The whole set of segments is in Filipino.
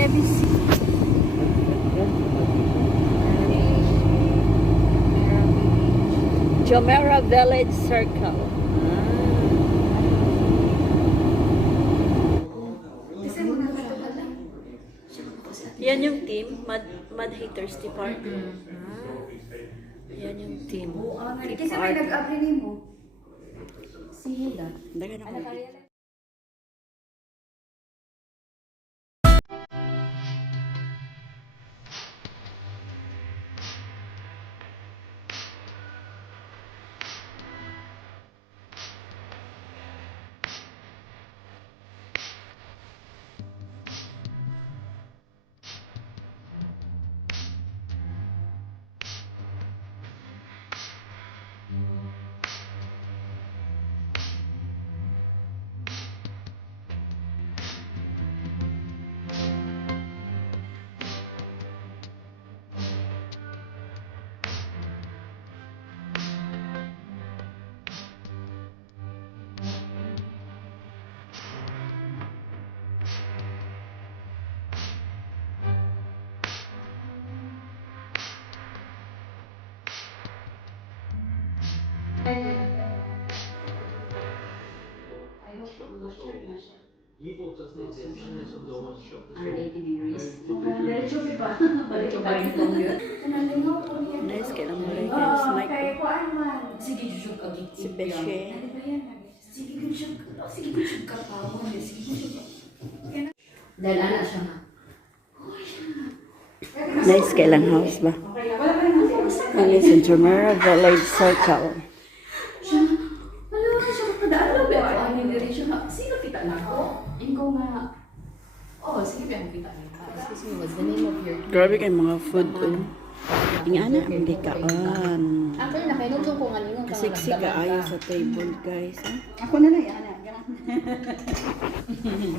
Let me see. Jumeirah Village Circle. Yan yung team, Mud Haters Tea Party. Yan yung team. Kasi may nag-apply mo. Sila. Dagan ako. Nice, kailan mo rin kayo smike ko. Si Beshe. Dahil anak siya nga. Nice, kailan house ba? Kali sa Jumeirah Village Circle. Siya nga. Malawak siya magpadaan. Ano ba? Ano hindi rin siya nga. Sino kita na ako? Ikaw nga. Oh, sige ba ang kita na? Excuse me, what's the name of your... Grabe kay mga food oh. Ingana ang gikaan. Ako na, kinutong ko nga ninong Sexy ka ayo sa table, guys. Ako na lang yan.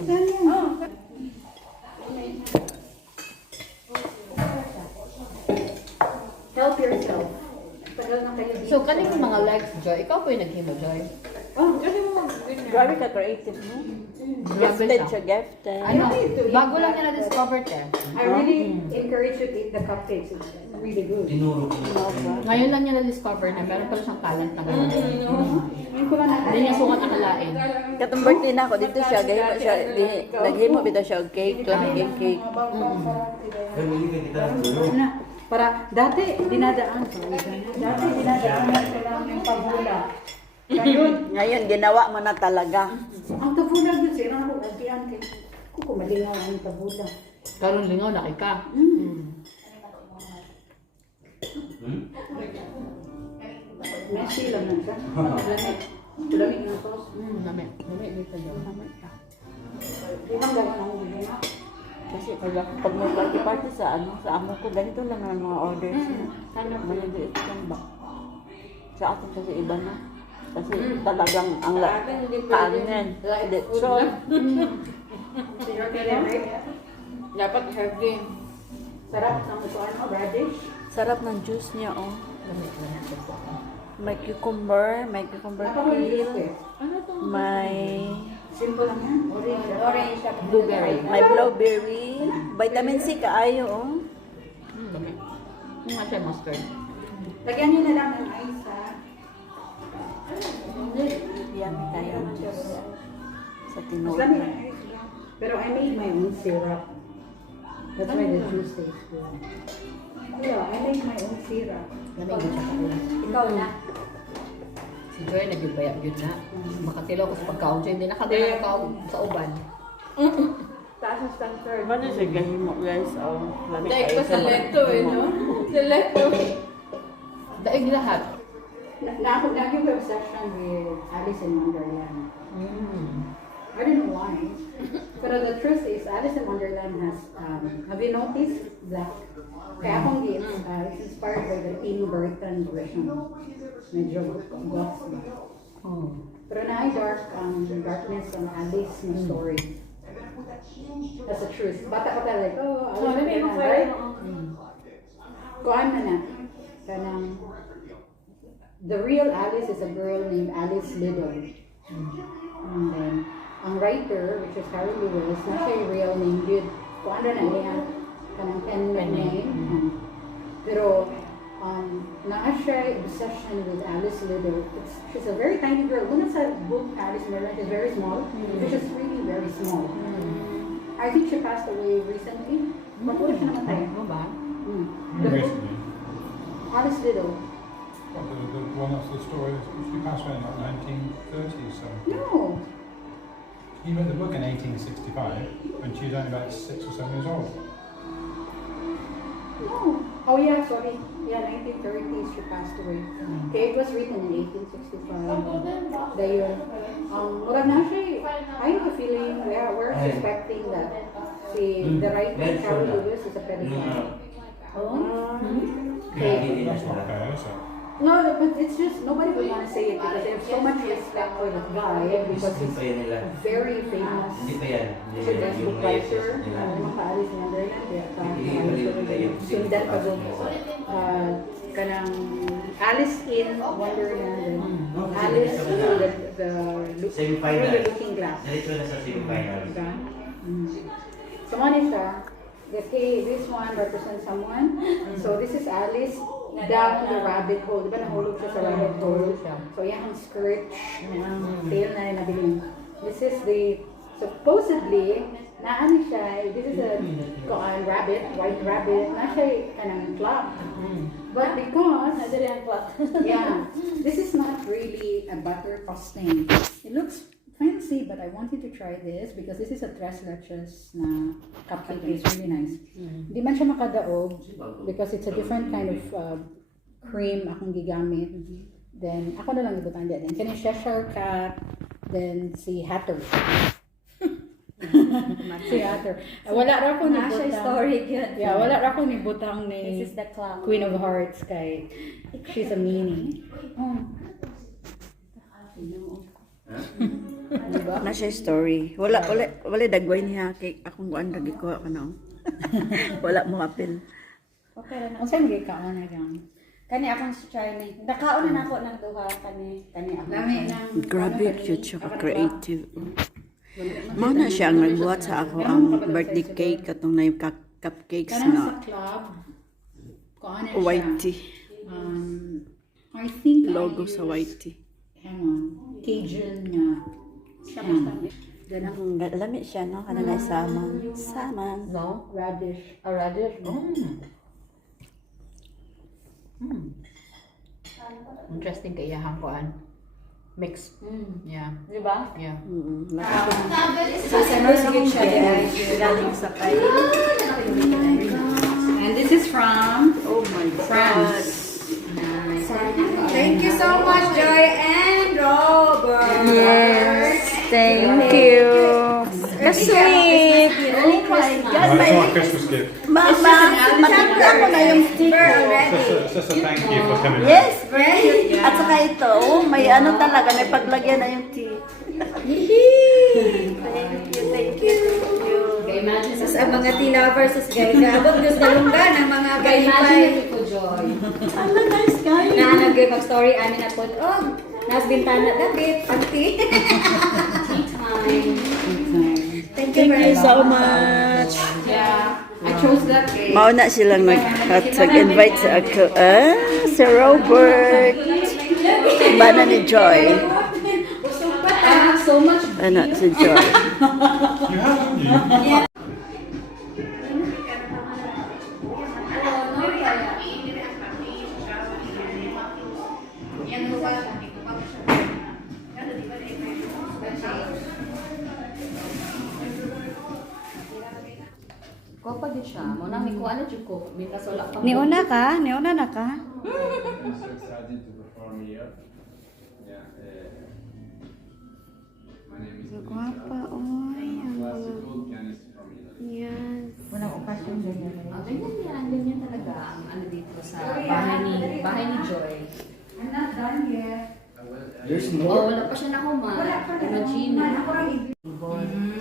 Saan yan? Help yourself. Tagal na kayo dito. So, kaning mga legs, Joy, ikaw po yung naghimo, Joy? Oh, kasi mo. Grabe ka creative mo. Grabe Gifted siya. siya, gifted. Ano? Bago lang niya na-discover te. I really encourage you to eat the cupcakes. It's really good. Ngayon lang niya na-discover na meron pala siyang talent na gano'n. Ngayon ko lang Hindi niya sukat akalain. Katong birthday na ako, dito siya, gahimo siya, naghimo bitaw siya og cake, naging cake. na. Para dati dinadaan ko. Dati dinadaan ko lang yung pagula. Ngayon, ginawa mo na talaga. Ang tabula yun, sino ako, anti-anti. Kuko, malingaw ang tabula. Karon lingaw na kay ka. Messi lang lang ka. Lamig. Lamig ng sauce. Nami. Nami dito daw. Ibang gawin ang hindi na. Kasi pag may party-party sa amo ko, ganito lang ang mga orders. Maliliit lang ba? Sa atin kasi iba na. Kasi talagang ang kanin. Lechon. Dapat healthy. Sarap ng ituan mo, radish. Sarap ng juice niya, oh. Nami. May cucumber peel, Ano to? may Simple lang yan. Orange. Orange. Blueberry. may blueberry, vitamin C kaayo, oh. Nami. Yung nga siya mustard. Lagyan niyo na lang ng ice, ha? Yummy tayo ng juice sa Mas tinola. lamig ang ice lang. Pero I made my own syrup. That's why the juice tastes good. Yeah, I make my own syrup. Nami yun siya kakula. Ikaw na. Si Joy nagibaya yun na. Makatilaw ko sa pagkaon. Joy, hindi nakagaya ka sa uban. Taas ang standard. Ano siya gahimo, guys? Oh, lamig Daig kayo pa sa leto no? Sa leto. Daig lahat. Ako lagi ko obsession with Alice in Wonderland. I don't know why. Pero the truth is, Alice in Wonderland has, have you noticed black? Kaya akong it's inspired by the Tim Burton version. Medyo goth ba. Pero na darkness ang Alice na story. That's the truth. Bata pa talaga, Alice in Wonderland, right? Kuhaan na. Kanang, the real Alice is a girl named Alice Liddell. And then, ang writer, which is Harry Lewis, na siya yung real name yun. kuan na niya kanang pen name. Pero naa siya obsession with Alice Liddell. She's a very tiny girl. When it's a book, Alice Liddell is very small. She's really very small. I think she passed away recently. Bakit siya namatay? Ano ba? Recently. Alice Liddell. What, the one that's the story, she passed away in like 1930s, so. No. He wrote the book in 1865 when she was only about 6 or 7 years old. No. Oh yeah, sorry. Yeah, 1930s she passed away. Okay, it was written in 1865. The year. Murag na siya. I have a feeling we're suspecting that the writer Carol Lewis is a pedophile. Okay. That's not fair, is it? No, but it's just nobody would want to say it because they have so much respect for the guy because he's very famous. Hindi pa yan. Children's book writer. nila. Makaalis na rin. Hindi. Sundan pa doon. Kanang Alice in Wonderland. Alice in the Semi-final. the Looking Glass. Diretso na sa semi-final. Diba? So, ano siya? Okay, this one represents someone. So, this is Alice down the rabbit hole. Diba nahulog siya sa rabbit hole? So, yan ang skirt. Tail na rin nabiling. This is the, supposedly, naano siya, this is a rabbit, white rabbit, na siya kanang clock. But because, yeah, this is not really a butter pasting. It looks fancy, but I wanted to try this because this is a tres leches na cupcake. It's really nice. Hindi man siya makadaog because it's a different kind of cream akong gigamit. Then, ako na lang ibutan din. Then, kani Cheshire Cat, then si Hatter. Si Hatter. Wala ra ko ni Nasa butang. story yun. Yeah, wala ra ko ni butang ni This is the clock. Queen of Hearts kay she's a meanie. Diba? Na siya story. Wala dagway niya kay akong kuan lagi ko ano. Wala mo apil. Okay ra na. Unsa ang gikaon na gang? Kani akong try ni. Nakaon na nako ng duha kani ako. Lami nang Grabe cute siya ka creative. Mao na siya ang nagbuhat sa ako ang birthday cake katong na yung cupcakes kanang sa na club. Kuan na siya. white tea. I think Logo I sa use- white tea. Hang on. Cajun nga. Then ang lami siya no kana na samang. Samang. No? Radish. A radish? Interesting kay iyahang kuan. Mix. Yeah. Di ba? Yeah. First good siya din. Galing sa kay. And this is from Oh my God. France. Thank you so much, Joy and Robert. Yes, thank you. Ka-sweet. Oh my God. God, That's not a Christmas gift. Mama, matanda ko na yung sticker. It's just a thank you for coming. Yes, very cute. At saka ito, oh, may ano talaga, may paglagyan na yung tea. Thank you, thank you, thank you. Imagine Sa mga tea lovers, sa guys, abot Diyos dalungga ng mga kalipay. ko, Joy. Ano, nice guy. Na nag-mag-story amin na po, oh, nas bintana dapit, panty. Tea time. Thank you Thank you very so much. much. Yeah, I chose that cake. Mauna silang nag-invite sa ako. Si Robert. Bana ni Joy. I have so much. Ano, si Joy. You have, haven't you? Ko pa din siya. Mo nang ikuan na jud ko. May kasulak pa. Niuna ka? Niuna na ka? I'm so excited to perform here. Yeah, my name is Guwapa, oy. I'm a classical pianist from Italy. Yes. Ganyan talaga ang ano dito sa bahay ni Joy. I'm not done yet. There's Oh, wala pa siya nahuman. Imagine.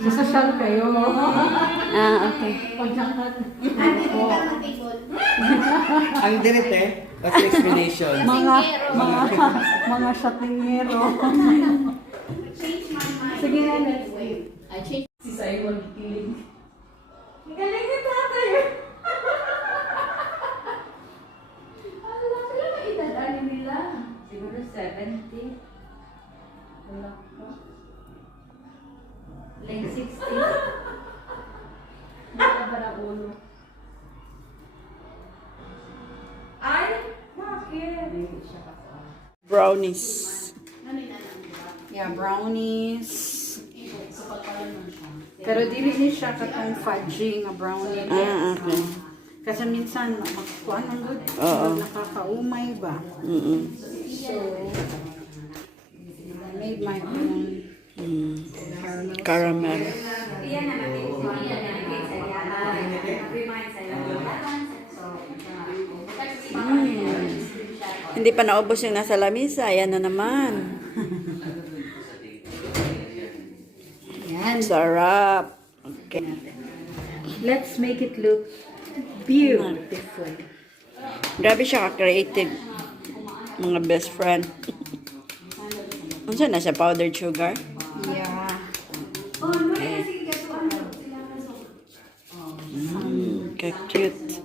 Sasal kayo. Okay. Ang direte, kasi explanation. Mga shoppingero. Sige na, let's wait. I changed si Simon kiling. Galing ni tatay. Ala, kailan ba itadali nila? Siguro 70. Wala ko. Late 60. Baka ba na ulo? Ay, bakit? Brownies. Yeah, brownies. Pero dili ni siya katong fudgy nga brownie. Ah, okay. Kasi minsan, makukuha ng good. Oo. Nakakaumay ba? Mm-mm. So, I made my own Caramel. Iyan naman din ko. Iyan naman din sa yahay. Remind sa Hindi pa naubos yung nasa lamisa. Ayan na naman. Yan. Sarap. Okay. Let's make it look beautiful. Grabe siya ka-creative. Mga best friend. Ano siya? Nasa powdered sugar? Yeah. Cute.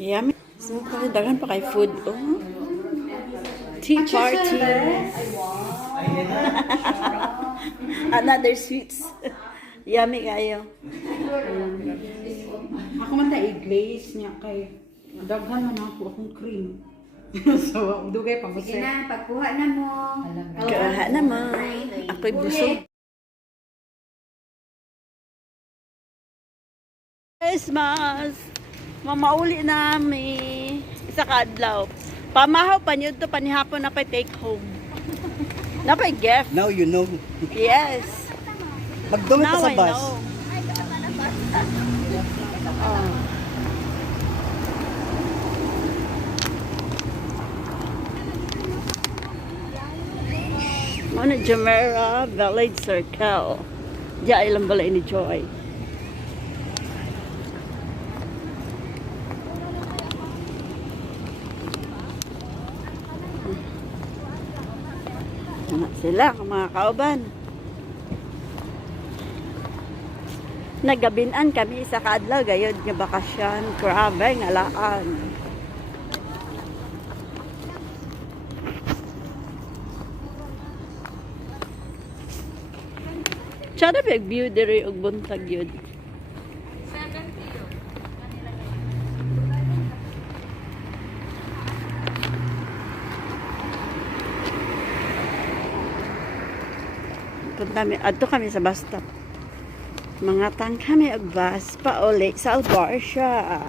Yummy. So, dagan pa kay food. Oh. Tea party. Another sweets. Yummy kayo. Ako man tayo i-glaze niya kay daghan man ako akong cream. So, dugay pa mo Sige na, pagkuha na mo. Kaha naman. Ako'y busog. Christmas! Mamauli namin. Isa ka adlaw. Pamahaw pa niyo to panihapon na pa take home. Na pa gift. Now you know. Yes. Magdumit ka Now sa I bus. know. Oh. Ano Jumeirah Village Circle. Diya ilang balay ni Joy. Ano sila, mga kauban. Nagabinan kami sa kadlaw gayod nga bakasyon. Grabe nga laan. Tsada big view diri og buntag yun. Punta adto kami sa bus stop. Mga tang kami og bus pa uli sa Albarcia.